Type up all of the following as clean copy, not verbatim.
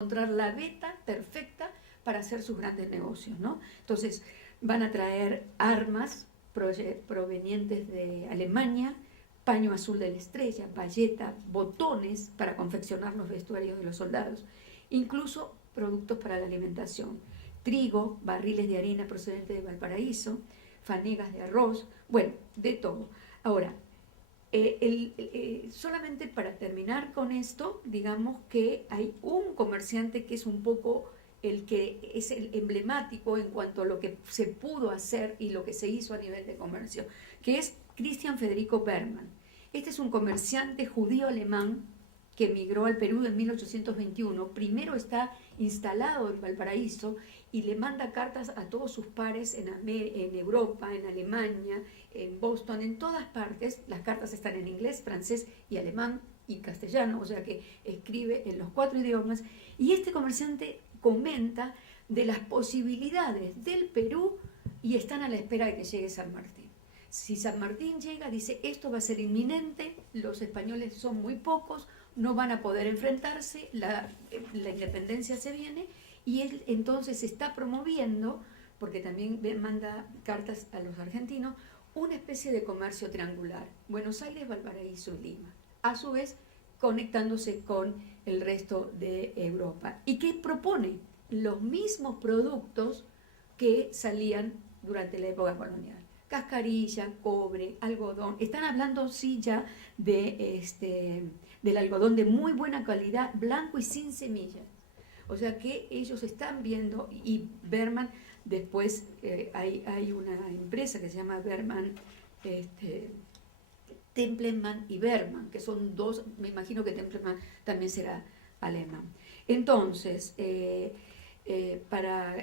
encontrar la beta perfecta para hacer sus grandes negocios, ¿no? Entonces, van a traer armas provenientes de Alemania, paño azul de la estrella, bayeta, botones para confeccionar los vestuarios de los soldados, incluso productos para la alimentación, trigo, barriles de harina procedentes de Valparaíso, fanegas de arroz, bueno, de todo. Ahora, solamente para terminar con esto, digamos que hay un comerciante que es un poco el que es el emblemático en cuanto a lo que se pudo hacer y lo que se hizo a nivel de comercio, que es Christian Federico Berman. Este es un comerciante judío-alemán que emigró al Perú en 1821. Primero está instalado en Valparaíso y le manda cartas a todos sus pares en Europa, en Alemania, en Boston, en todas partes. Las cartas están en inglés, francés y alemán y castellano, o sea que escribe en los 4 idiomas. Y este comerciante comenta de las posibilidades del Perú y están a la espera de que llegue San Martín. Si San Martín llega, dice, esto va a ser inminente, los españoles son muy pocos, no van a poder enfrentarse, la independencia se viene, y él entonces está promoviendo, porque también manda cartas a los argentinos, una especie de comercio triangular, Buenos Aires, Valparaíso y Lima, a su vez conectándose con el resto de Europa. ¿Y qué propone? Los mismos productos que salían durante la época colonial. Cascarilla, cobre, algodón. Están hablando, sí, ya del algodón de muy buena calidad, blanco y sin semillas. O sea que ellos están viendo, y Berman, después hay una empresa que se llama Berman, Templeman y Berman, que son dos, me imagino que Templeman también será alemán. Entonces, para,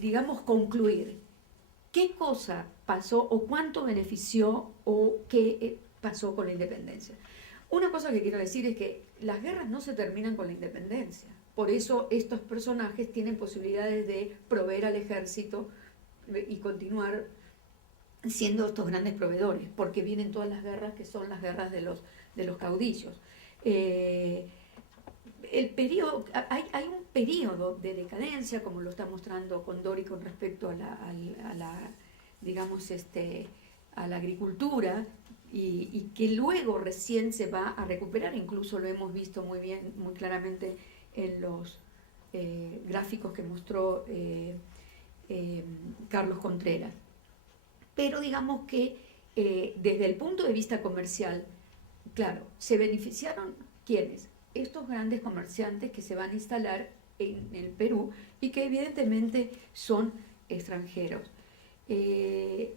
digamos, concluir, ¿qué cosa pasó o cuánto benefició o qué pasó con la independencia? Una cosa que quiero decir es que las guerras no se terminan con la independencia. Por eso estos personajes tienen posibilidades de proveer al ejército y continuar siendo estos grandes proveedores, porque vienen todas las guerras que son las guerras de los caudillos. Hay un periodo de decadencia, como lo está mostrando Condori con respecto a la agricultura, y que luego recién se va a recuperar. Incluso lo hemos visto muy bien, muy claramente en los gráficos que mostró Carlos Contreras. Pero digamos que desde el punto de vista comercial, claro, se beneficiaron ¿quiénes? Estos grandes comerciantes que se van a instalar en el Perú y que evidentemente son extranjeros. ¿Qué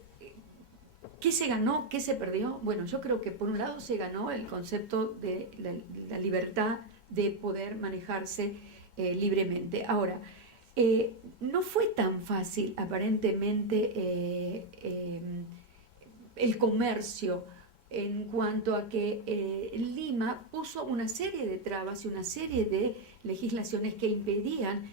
se ganó? ¿Qué se perdió? Bueno, yo creo que por un lado se ganó el concepto de la libertad de poder manejarse libremente. Ahora, no fue tan fácil aparentemente el comercio, en cuanto a que Lima puso una serie de trabas y una serie de legislaciones que impedían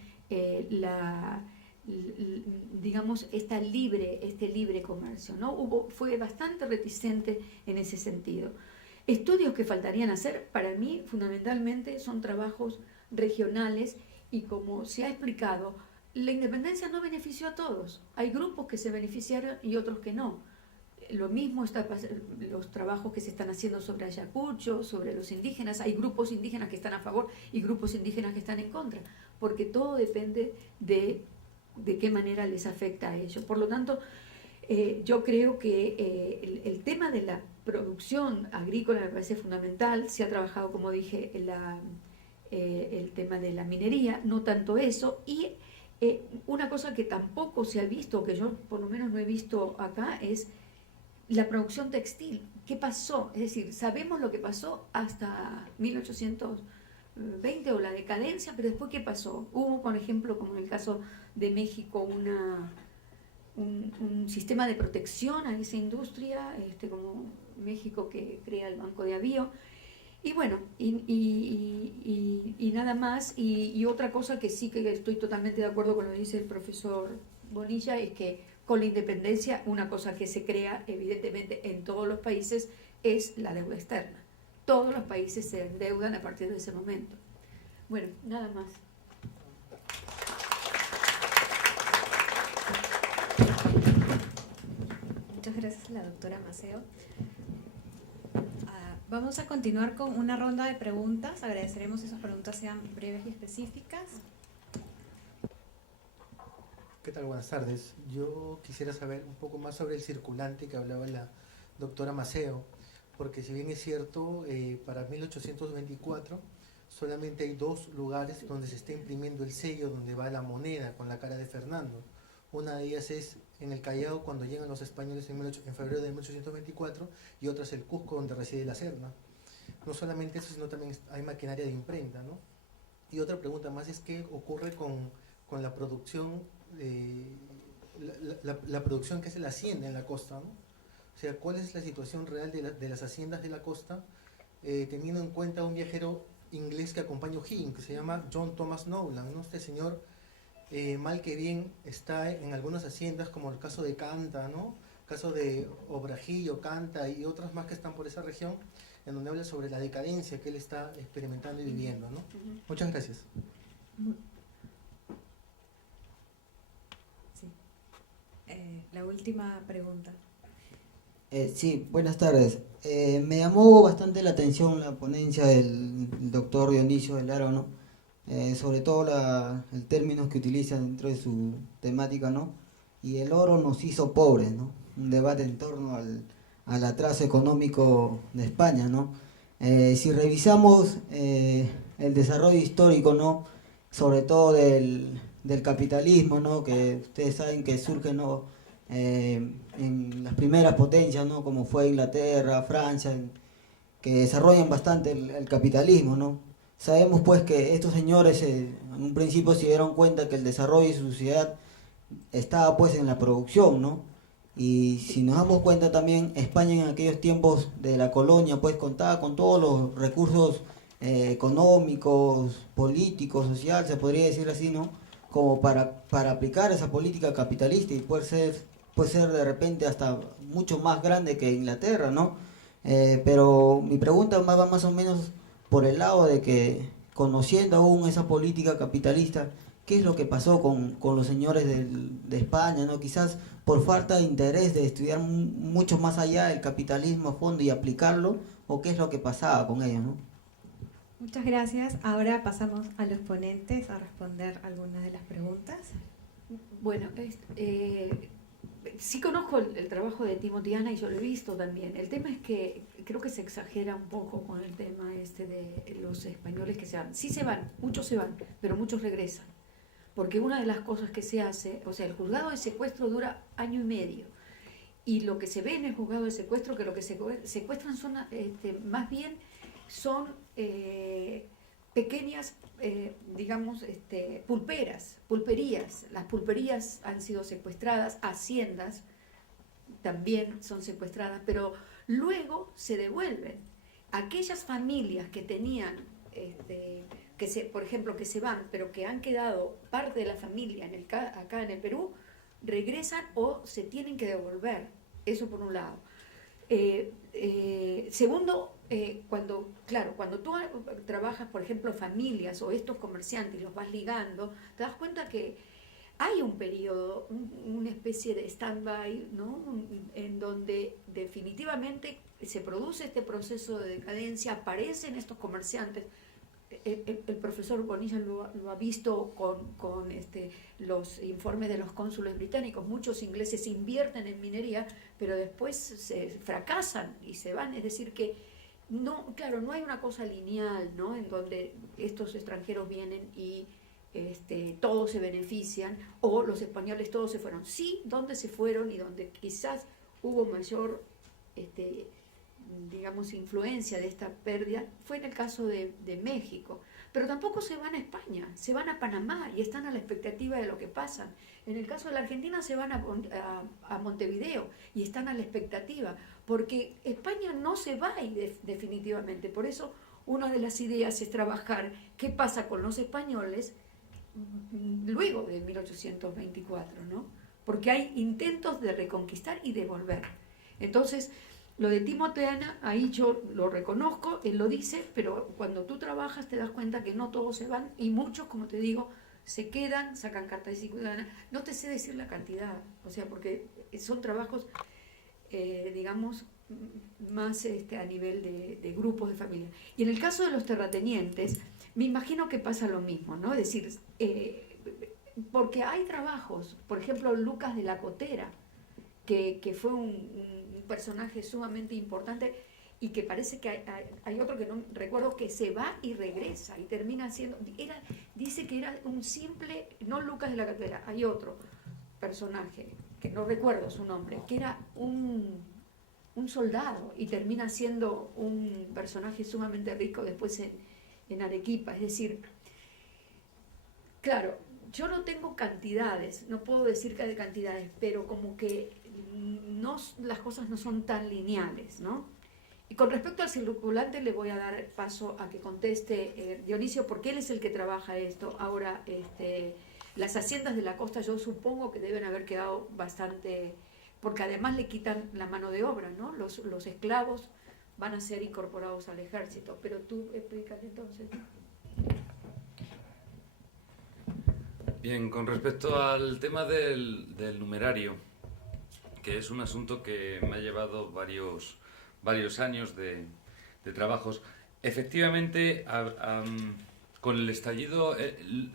digamos, este libre comercio, ¿no? Fue bastante reticente en ese sentido. Estudios que faltarían hacer, para mí, fundamentalmente, son trabajos regionales, y como se ha explicado, la independencia no benefició a todos. Hay grupos que se beneficiaron y otros que no. Lo mismo está los trabajos que se están haciendo sobre Ayacucho, sobre los indígenas. Hay grupos indígenas que están a favor y grupos indígenas que están en contra, porque todo depende de qué manera les afecta a ellos. Por lo tanto, yo creo que el tema de la producción agrícola me parece fundamental. Se ha trabajado, como dije, el tema de la minería, no tanto eso. Y una cosa que tampoco se ha visto, que yo por lo menos no he visto acá, es la producción textil. ¿Qué pasó? Es decir, sabemos lo que pasó hasta 1820 o la decadencia, pero después ¿qué pasó? Hubo, por ejemplo, como en el caso de México, un sistema de protección a esa industria, como México, que crea el Banco de Avío, y bueno, y nada más. Y otra cosa que sí que estoy totalmente de acuerdo con lo que dice el profesor Bonilla, es que con la independencia, una cosa que se crea evidentemente en todos los países es la deuda externa. Todos los países se endeudan a partir de ese momento. Bueno, nada más. gracias, la doctora Maceo. Vamos a continuar con una ronda de preguntas. Agradeceremos si sus preguntas sean breves y específicas. ¿Qué tal? Buenas tardes. Yo quisiera saber un poco más sobre el circulante que hablaba la doctora Maceo, porque si bien es cierto, para 1824 solamente hay 2 lugares donde se está imprimiendo el sello donde va la moneda con la cara de Fernando. Una de ellas es en el Callao cuando llegan los españoles en febrero de 1824 y otra es el Cusco donde reside la Serna. No solamente eso, sino también hay maquinaria de imprenta, ¿no? Y otra pregunta más es qué ocurre con la producción, la producción que hace la hacienda en la costa, ¿no? O sea, ¿cuál es la situación real de las haciendas de la costa, teniendo en cuenta un viajero inglés que acompaña a O'Higgins, que se llama John Thomas Nolan, ¿no? Este señor, mal que bien, está en algunas haciendas, como el caso de Canta, ¿no? El caso de Obrajillo, Canta y otras más que están por esa región, en donde habla sobre la decadencia que él está experimentando y viviendo, ¿no? Muchas gracias. Sí. La última pregunta. Sí, buenas tardes. Me llamó bastante la atención la ponencia del doctor Dionisio del Aro, ¿no? Sobre todo el término que utiliza dentro de su temática, ¿no? Y el oro nos hizo pobres, ¿no? Un debate en torno al atraso económico de España, ¿no? Si revisamos el desarrollo histórico, ¿no? Sobre todo del capitalismo, ¿no? Que ustedes saben que surge, ¿no? En las primeras potencias, ¿no? Como fue Inglaterra, Francia, que desarrollan bastante el capitalismo, ¿no? Sabemos pues que estos señores en un principio se dieron cuenta que el desarrollo de su sociedad estaba pues en la producción, ¿no? Y si nos damos cuenta también, España en aquellos tiempos de la colonia pues contaba con todos los recursos económicos, políticos, social, se podría decir así, ¿no? Como para aplicar esa política capitalista y puede ser de repente hasta mucho más grande que Inglaterra, ¿no? Pero mi pregunta va más o menos por el lado de que, conociendo aún esa política capitalista, ¿qué es lo que pasó con los señores de España, ¿no? Quizás por falta de interés de estudiar mucho más allá el capitalismo a fondo y aplicarlo, o qué es lo que pasaba con ellos, ¿no? Muchas gracias. Ahora pasamos a los ponentes a responder algunas de las preguntas. Bueno, sí conozco el trabajo de Timothy Ana y yo lo he visto también. El tema es que creo que se exagera un poco con el tema este de los españoles que se van. Sí se van, muchos se van, pero muchos regresan. Porque una de las cosas que se hace, o sea, el juzgado de secuestro dura 1 año y medio. Y lo que se ve en el juzgado de secuestro, que lo que se secuestran son, más bien, son pequeñas, digamos, pulperías. Las pulperías han sido secuestradas, haciendas también son secuestradas, pero luego se devuelven. Aquellas familias que tenían, por ejemplo, que se van, pero que han quedado parte de la familia acá en el Perú, regresan o se tienen que devolver. Eso por un lado. Segundo, cuando tú trabajas, por ejemplo, familias o estos comerciantes, los vas ligando, te das cuenta que hay un periodo, una especie de stand-by, ¿no? En donde definitivamente se produce este proceso de decadencia, aparecen estos comerciantes. El profesor Bonilla lo ha visto con los informes de los cónsules británicos. Muchos ingleses invierten en minería, pero después se fracasan y se van. Es decir que no, claro, no hay una cosa lineal, ¿no? En donde estos extranjeros vienen y todos se benefician, o los españoles todos se fueron. Sí, donde se fueron y donde quizás hubo mayor digamos, influencia de esta pérdida fue en el caso de México, pero tampoco se van a España, se van a Panamá y están a la expectativa de lo que pasa. En el caso de la Argentina se van a Montevideo y están a la expectativa, porque España no se va a ir definitivamente. Por eso una de las ideas es trabajar qué pasa con los españoles luego de 1824, ¿no? Porque hay intentos de reconquistar y de volver. Entonces, lo de Timothy Ana, ahí yo lo reconozco, él lo dice, pero cuando tú trabajas te das cuenta que no todos se van y muchos, como te digo, se quedan, sacan carta de ciudadana. No te sé decir la cantidad, o sea, porque son trabajos digamos, más a nivel de grupos de familia. Y en el caso de los terratenientes, me imagino que pasa lo mismo, ¿no? Es decir, porque hay trabajos, por ejemplo, Lucas de la Cotera, que fue un personaje sumamente importante, y que parece que hay otro que no recuerdo, que se va y regresa y termina siendo, dice que era un simple, no Lucas de la Cotera, hay otro personaje, que no recuerdo su nombre, que era un soldado y termina siendo un personaje sumamente rico después en Arequipa. Es decir, claro, yo no tengo cantidades, no puedo decir que hay cantidades, pero como que las cosas no son tan lineales, ¿no? Y con respecto al circulante le voy a dar paso a que conteste Dionisio, porque él es el que trabaja esto. Ahora, las haciendas de la costa yo supongo que deben haber quedado bastante, porque además le quitan la mano de obra, ¿no? Los esclavos van a ser incorporados al ejército, pero tú explícate entonces. Bien, con respecto al tema del numerario, que es un asunto que me ha llevado varios años de trabajos, efectivamente, con el estallido,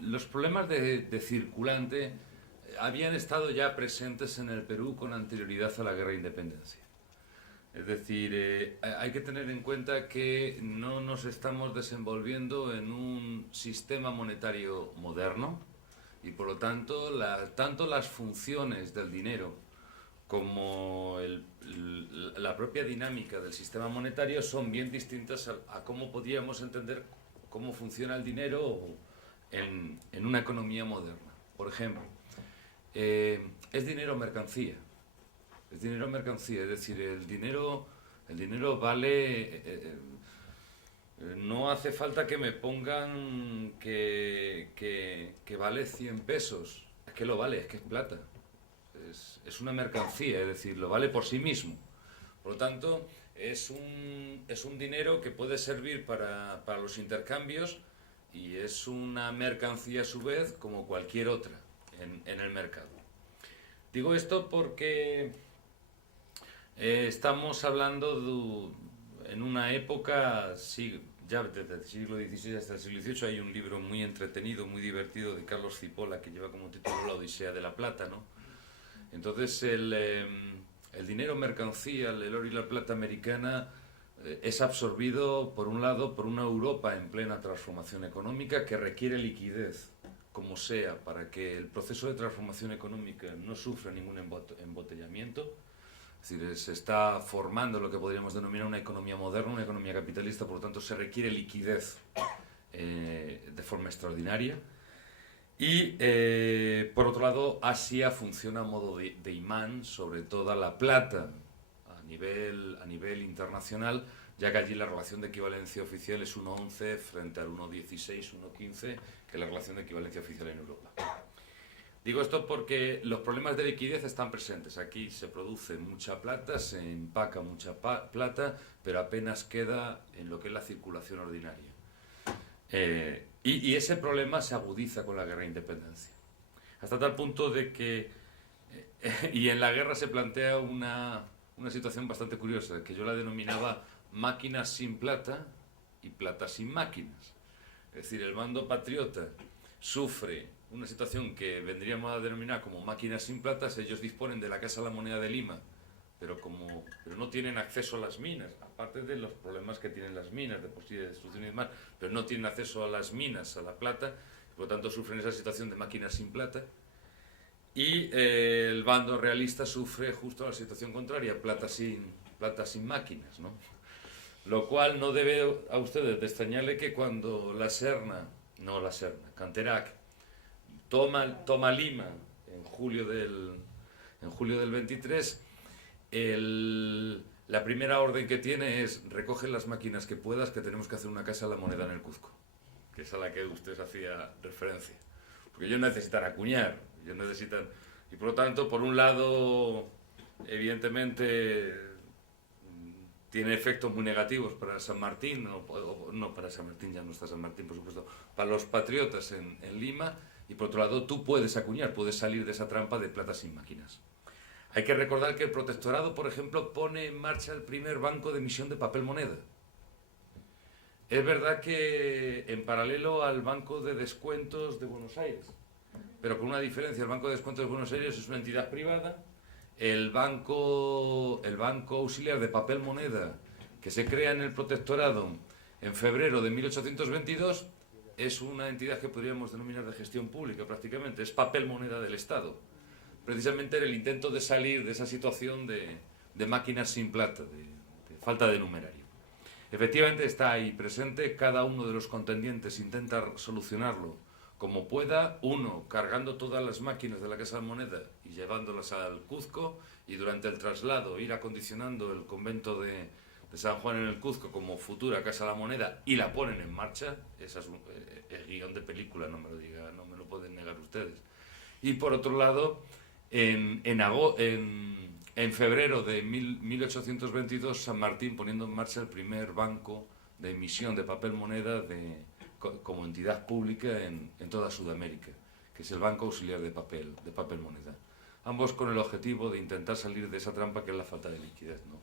los problemas de circulante habían estado ya presentes en el Perú con anterioridad a la Guerra de Independencia. Es decir, hay que tener en cuenta que no nos estamos desenvolviendo en un sistema monetario moderno y por lo tanto tanto las funciones del dinero como la propia dinámica del sistema monetario son bien distintas a cómo podríamos entender cómo funciona el dinero en una economía moderna. Por ejemplo, es dinero mercancía. Es dinero mercancía, es decir, el dinero vale... no hace falta que me pongan que vale 100 pesos. Es que lo vale, es que es plata. Es una mercancía, es decir, lo vale por sí mismo. Por lo tanto, es un dinero que puede servir para los intercambios y es una mercancía a su vez como cualquier otra en el mercado. Digo esto porque estamos hablando en una época, ya desde el siglo XVI hasta el siglo XVIII, hay un libro muy entretenido, muy divertido de Carlos Cipolla que lleva como título La Odisea de la Plata, ¿no? Entonces el dinero mercancía, el oro y la plata americana es absorbido por un lado por una Europa en plena transformación económica que requiere liquidez como sea para que el proceso de transformación económica no sufra ningún embotellamiento. Es decir, se está formando lo que podríamos denominar una economía moderna, una economía capitalista, por lo tanto se requiere liquidez de forma extraordinaria. Y por otro lado, Asia funciona a modo de imán sobre toda la plata a nivel internacional, ya que allí la relación de equivalencia oficial es 1,11 frente al 1,16, 1,15, que es la relación de equivalencia oficial en Europa. Digo esto porque los problemas de liquidez están presentes. Aquí se produce mucha plata, se empaca mucha plata, pero apenas queda en lo que es la circulación ordinaria. Y ese problema se agudiza con la Guerra de Independencia. Hasta tal punto de que... y en la guerra se plantea una situación bastante curiosa, que yo la denominaba máquinas sin plata y plata sin máquinas. Es decir, el bando patriota sufre una situación que vendríamos a denominar como máquinas sin platas. Ellos disponen de la Casa de la Moneda de Lima, pero no tienen acceso a las minas, aparte de los problemas que tienen las minas, de posible destrucción y demás, pero no tienen acceso a las minas, a la plata, por lo tanto sufren esa situación de máquinas sin plata. Y el bando realista sufre justo la situación contraria, plata sin máquinas, ¿no? Lo cual no debe a ustedes de extrañarle que cuando Canterac toma Lima en julio del 23, la primera orden que tiene es: recoge las máquinas que puedas, que tenemos que hacer una casa de la moneda en el Cuzco, que es a la que usted hacía referencia, porque ellos necesitan acuñar, y por lo tanto, por un lado, evidentemente tiene efectos muy negativos para San Martín, no para San Martín, ya no está San Martín, por supuesto, para los patriotas en Lima, y por otro lado tú puedes acuñar, puedes salir de esa trampa de plata sin máquinas. Hay que recordar que el protectorado, por ejemplo, pone en marcha el primer banco de emisión de papel moneda. Es verdad que en paralelo al Banco de Descuentos de Buenos Aires, pero con una diferencia: el Banco de Descuentos de Buenos Aires es una entidad privada, el banco auxiliar de papel moneda, que se crea en el protectorado en febrero de 1822, es una entidad que podríamos denominar de gestión pública prácticamente, es papel moneda del Estado. Precisamente era el intento de salir de esa situación de máquinas sin plata, de falta de numerario. Efectivamente está ahí presente, cada uno de los contendientes intenta solucionarlo como pueda, uno cargando todas las máquinas de la Casa de Moneda y llevándolas al Cuzco, y durante el traslado ir acondicionando el convento de San Juan en el Cuzco como futura Casa de la Moneda, y la ponen en marcha. Ese es el guión de película, no me lo pueden negar ustedes. Y por otro lado, en febrero de 1822, San Martín poniendo en marcha el primer banco de emisión de papel moneda como entidad pública en toda Sudamérica, que es el Banco Auxiliar de Papel Moneda. Ambos con el objetivo de intentar salir de esa trampa que es la falta de liquidez, ¿no?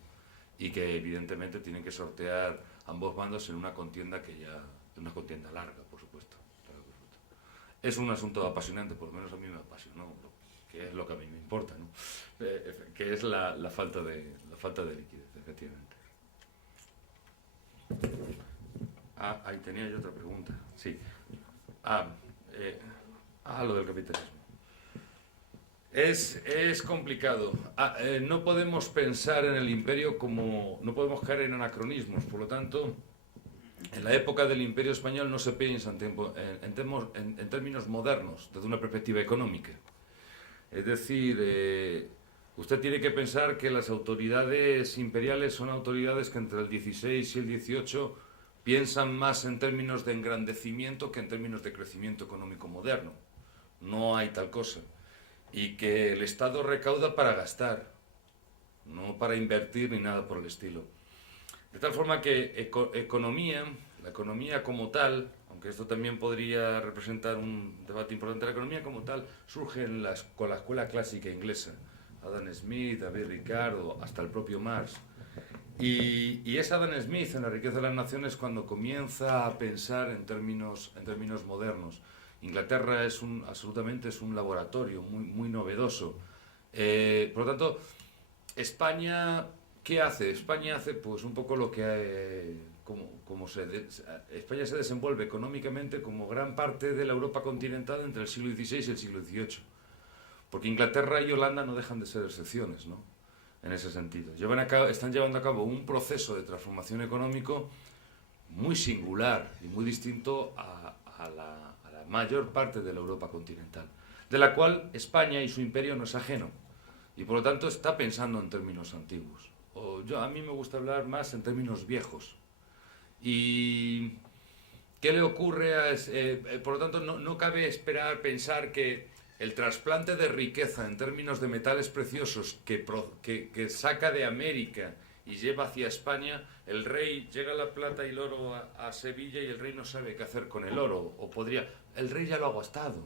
Y que evidentemente tienen que sortear ambos bandos en una contienda una contienda larga, por supuesto. Es un asunto apasionante, por lo menos a mí me apasionó, que es lo que a mí me importa, ¿no? Que es la falta de liquidez, efectivamente. Ahí tenía yo otra pregunta. Sí. Lo del capitalismo. Es complicado. No podemos pensar en el imperio no podemos caer en anacronismos. Por lo tanto, en la época del Imperio Español no se piensa en términos modernos, desde una perspectiva económica. Es decir, usted tiene que pensar que las autoridades imperiales son autoridades que entre el 16 y el 18 piensan más en términos de engrandecimiento que en términos de crecimiento económico moderno. No hay tal cosa. Y que el Estado recauda para gastar, no para invertir ni nada por el estilo. De tal forma que la economía como tal, aunque esto también podría representar un debate importante, la economía como tal surge con la escuela clásica inglesa. Adam Smith, David Ricardo, hasta el propio Marx. Y es Adam Smith en La riqueza de las naciones cuando comienza a pensar en términos modernos. Inglaterra absolutamente es un laboratorio muy novedoso. Por lo tanto, España, ¿qué hace? España hace pues un poco lo que España se desenvuelve económicamente como gran parte de la Europa continental entre el siglo XVI y el siglo XVIII. Porque Inglaterra y Holanda no dejan de ser excepciones, ¿no? En ese sentido. Están llevando a cabo un proceso de transformación económico muy singular y muy distinto a la mayor parte de la Europa continental, de la cual España y su imperio no es ajeno, y por lo tanto está pensando en términos antiguos. A mí me gusta hablar más en términos viejos. ¿Y qué le ocurre por lo tanto, no cabe pensar que el trasplante de riqueza en términos de metales preciosos que saca de América y lleva hacia España, el rey llega la plata y el oro a Sevilla y el rey no sabe qué hacer con el oro, el rey ya lo ha gastado,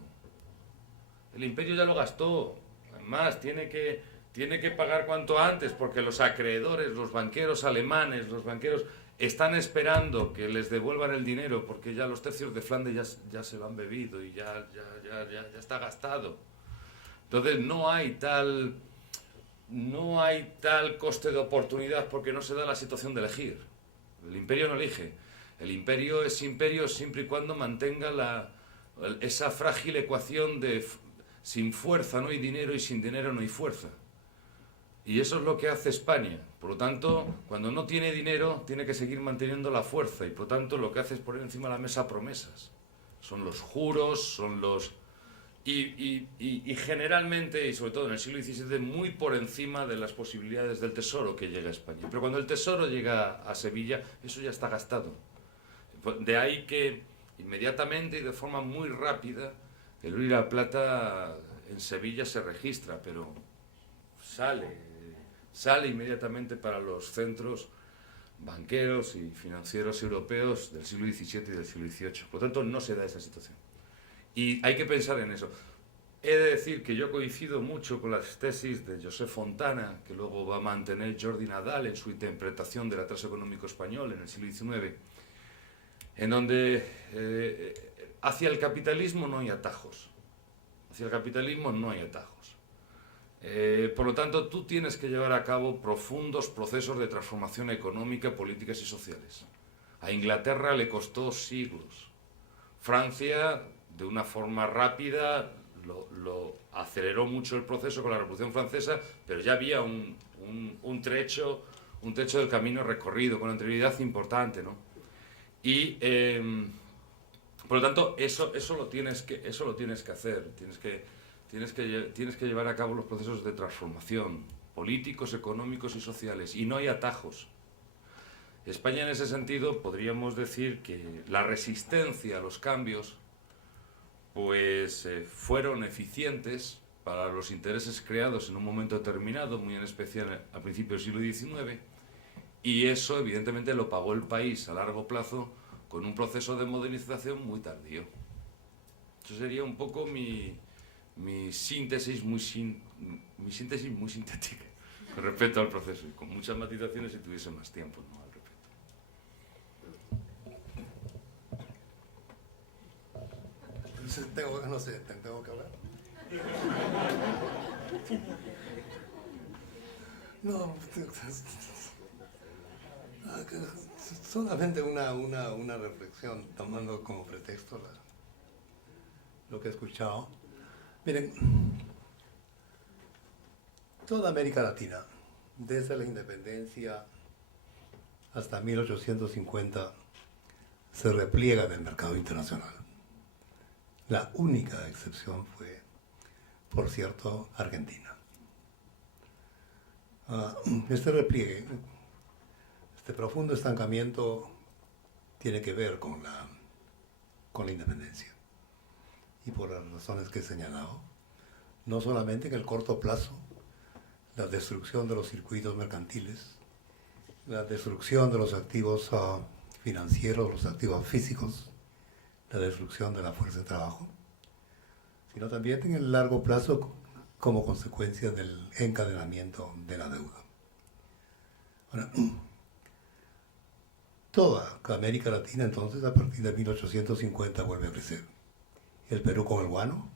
el imperio ya lo gastó, además tiene que pagar cuanto antes porque los acreedores, los banqueros alemanes, los banqueros están esperando que les devuelvan el dinero porque ya los tercios de Flandes ya se lo han bebido y ya está gastado. Entonces no hay tal coste de oportunidad porque no se da la situación de elegir. El imperio no elige. El imperio es imperio siempre y cuando mantenga esa frágil ecuación de sin fuerza no hay dinero y sin dinero no hay fuerza. Y eso es lo que hace España. Por lo tanto, cuando no tiene dinero, tiene que seguir manteniendo la fuerza. Y por lo tanto, lo que hace es poner encima de la mesa promesas. Son los juros, son los... Y generalmente, y sobre todo en el siglo XVII, muy por encima de las posibilidades del tesoro que llega a España. Pero cuando el tesoro llega a Sevilla, eso ya está gastado. De ahí que inmediatamente y de forma muy rápida, el oro y la plata en Sevilla se registra, pero sale inmediatamente para los centros banqueros y financieros europeos del siglo XVII y del siglo XVIII. Por lo tanto, no se da esa situación. Y hay que pensar en eso. He de decir que yo coincido mucho con las tesis de José Fontana, que luego va a mantener Jordi Nadal en su interpretación del atraso económico español en el siglo XIX, en donde hacia el capitalismo no hay atajos. Hacia el capitalismo no hay atajos. Por lo tanto, tú tienes que llevar a cabo profundos procesos de transformación económica, políticas y sociales. A Inglaterra le costó siglos. Francia, de una forma rápida, lo aceleró mucho el proceso con la Revolución Francesa, pero ya había un trecho del camino recorrido, con anterioridad importante, ¿no? Y, por lo tanto, eso lo tienes que hacer. Tienes que llevar a cabo los procesos de transformación políticos, económicos y sociales. Y no hay atajos. España, en ese sentido, podríamos decir que la resistencia a los cambios pues fueron eficientes para los intereses creados en un momento determinado, muy en especial a principios del siglo XIX, y eso evidentemente lo pagó el país a largo plazo con un proceso de modernización muy tardío. Eso sería un poco mi síntesis muy sintética con respecto al proceso, y con muchas matizaciones si tuviese más tiempo, ¿no? Al respecto. Tengo que hablar. No, solamente una reflexión, tomando como pretexto lo que he escuchado. Miren, toda América Latina, desde la independencia hasta 1850, se repliega del mercado internacional. La única excepción fue, por cierto, Argentina. Este repliegue, este profundo estancamiento, tiene que ver con la independencia. Y por las razones que he señalado, no solamente en el corto plazo, la destrucción de los circuitos mercantiles, la destrucción de los activos financieros, los activos físicos, la destrucción de la fuerza de trabajo, sino también en el largo plazo como consecuencia del encadenamiento de la deuda. Ahora, toda América Latina entonces a partir de 1850 vuelve a crecer. El Perú con el guano,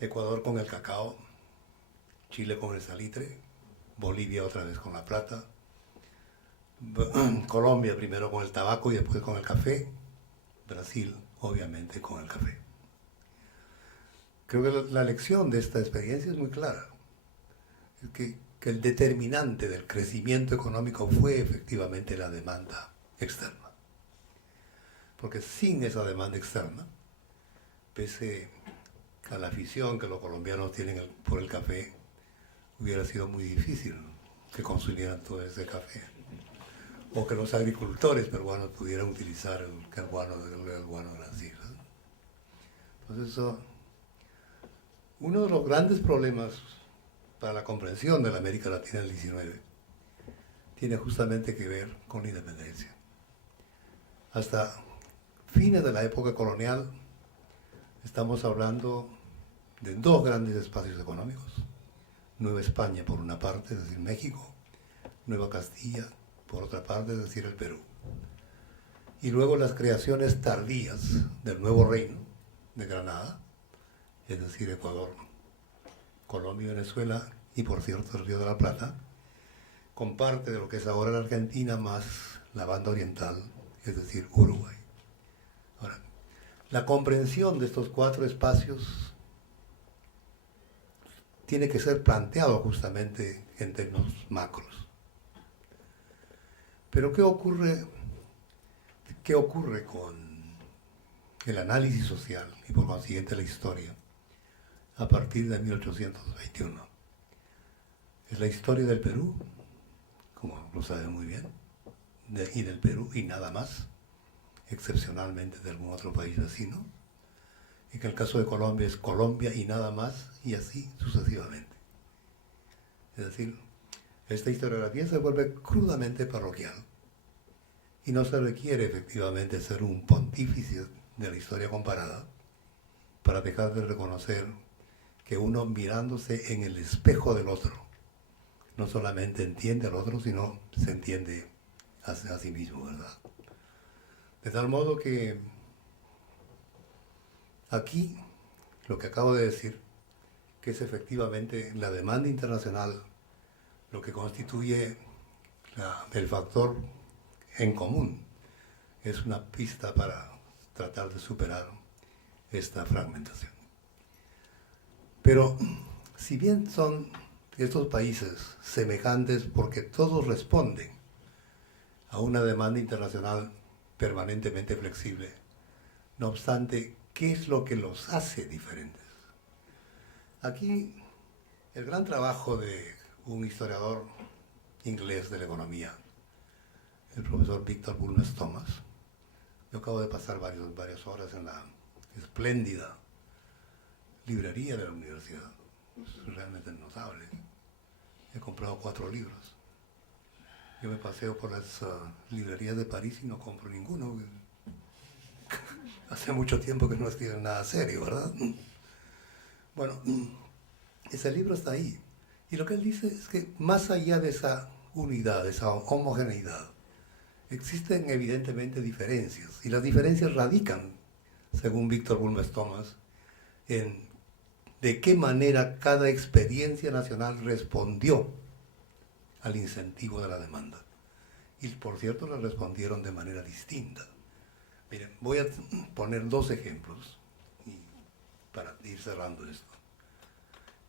Ecuador con el cacao, Chile con el salitre, Bolivia otra vez con la plata, Colombia primero con el tabaco y después con el café, Brasil obviamente con el café. Creo que la lección de esta experiencia es muy clara, es que el determinante del crecimiento económico fue efectivamente la demanda externa, porque sin esa demanda externa, pese a la afición que los colombianos tienen por el café, hubiera sido muy difícil que consumieran todo ese café, o que los agricultores peruanos pudieran utilizar el guano de las islas. Entonces, uno de los grandes problemas para la comprensión de la América Latina del XIX tiene justamente que ver con la independencia. Hasta fines de la época colonial estamos hablando de dos grandes espacios económicos: Nueva España por una parte, es decir, México; Nueva Castilla por otra parte, es decir, el Perú. Y luego las creaciones tardías del nuevo reino de Granada, es decir, Ecuador, Colombia y Venezuela, y por cierto el Río de la Plata, con parte de lo que es ahora la Argentina más la banda oriental, es decir, Uruguay. Ahora, la comprensión de estos cuatro espacios tiene que ser planteado justamente en términos macros. Pero ¿qué ocurre con el análisis social y por consiguiente la historia a partir de 1821? Es la historia del Perú, como lo saben muy bien, y del Perú y nada más, excepcionalmente de algún otro país vecino. Y que el caso de Colombia es Colombia y nada más, y así sucesivamente. Es decir, esta historiografía se vuelve crudamente parroquial y no se requiere efectivamente ser un pontífice de la historia comparada para dejar de reconocer que uno mirándose en el espejo del otro, no solamente entiende al otro, sino se entiende a sí mismo, ¿verdad? De tal modo que aquí lo que acabo de decir, que es efectivamente la demanda internacional lo que constituye el factor en común, es una pista para tratar de superar esta fragmentación. Pero si bien son estos países semejantes porque todos responden a una demanda internacional permanentemente flexible, no obstante, ¿qué es lo que los hace diferentes? Aquí el gran trabajo de un historiador inglés de la economía, el profesor Victor Bulnes Thomas. Yo acabo de pasar varias horas en la espléndida librería de la universidad. Es realmente notable. He comprado 4 libros. Yo me paseo por las librerías de París y no compro ninguno. Hace mucho tiempo que no escriben nada serio, ¿verdad? Bueno, ese libro está ahí. Y lo que él dice es que más allá de esa unidad, de esa homogeneidad, existen evidentemente diferencias. Y las diferencias radican, según Victor Bulnes Thomas, en de qué manera cada experiencia nacional respondió al incentivo de la demanda. Y por cierto, le respondieron de manera distinta. Miren, voy a poner 2 ejemplos para ir cerrando esto.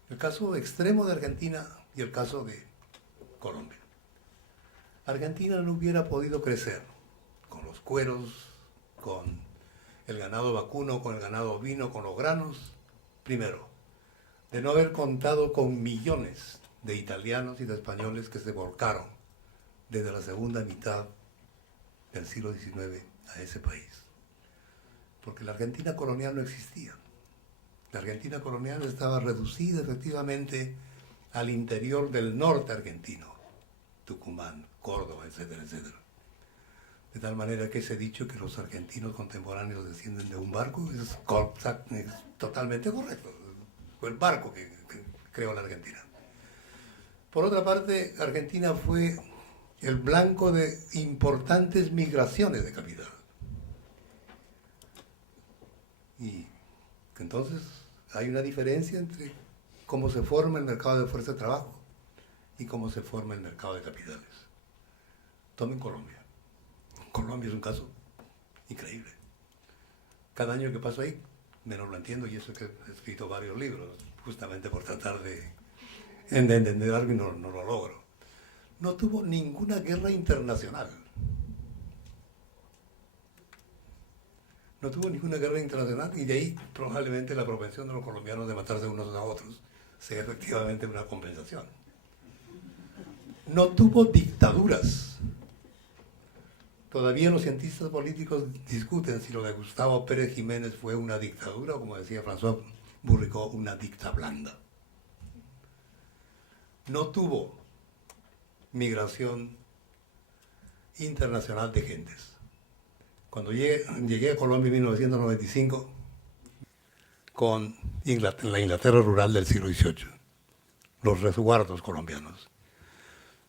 El caso extremo de Argentina y el caso de Colombia. Argentina no hubiera podido crecer con los cueros, con el ganado vacuno, con el ganado ovino, con los granos, primero, de no haber contado con millones de italianos y de españoles que se volcaron desde la segunda mitad del siglo XIX a ese país. Porque la Argentina colonial no existía. La Argentina colonial estaba reducida efectivamente al interior del norte argentino, Tucumán, Córdoba, etcétera, etcétera. De tal manera que ese dicho que los argentinos contemporáneos descienden de un barco es totalmente correcto. Fue el barco que creó la Argentina. Por otra parte, Argentina fue el blanco de importantes migraciones de capital. Y entonces hay una diferencia entre cómo se forma el mercado de fuerza de trabajo y cómo se forma el mercado de capitales. Tomen Colombia. Colombia es un caso increíble. Cada año que paso ahí, menos lo entiendo, y eso que he escrito varios libros, justamente por tratar de entender algo y no lo logro. No tuvo ninguna guerra internacional. No tuvo ninguna guerra internacional, y de ahí probablemente la propensión de los colombianos de matarse unos a otros sea efectivamente una compensación. No tuvo dictaduras. Todavía los cientistas políticos discuten si lo de Gustavo Pérez Jiménez fue una dictadura o, como decía François Bourricot, una dicta blanda. No tuvo migración internacional de gentes. Cuando llegué a Colombia en 1995, con la Inglaterra rural del siglo XVIII, los resguardos colombianos.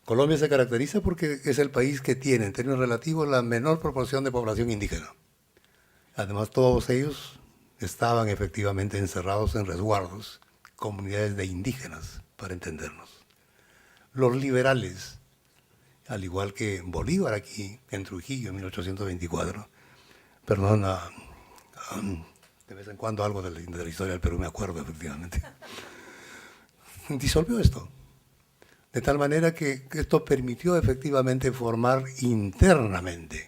Colombia se caracteriza porque es el país que tiene, en términos relativos, la menor proporción de población indígena. Además, todos ellos estaban efectivamente encerrados en resguardos, comunidades de indígenas, para entendernos. Los liberales, al igual que Bolívar aquí en Trujillo en 1824, perdón, de vez en cuando algo de la historia del Perú me acuerdo efectivamente, disolvió esto. De tal manera que esto permitió efectivamente formar internamente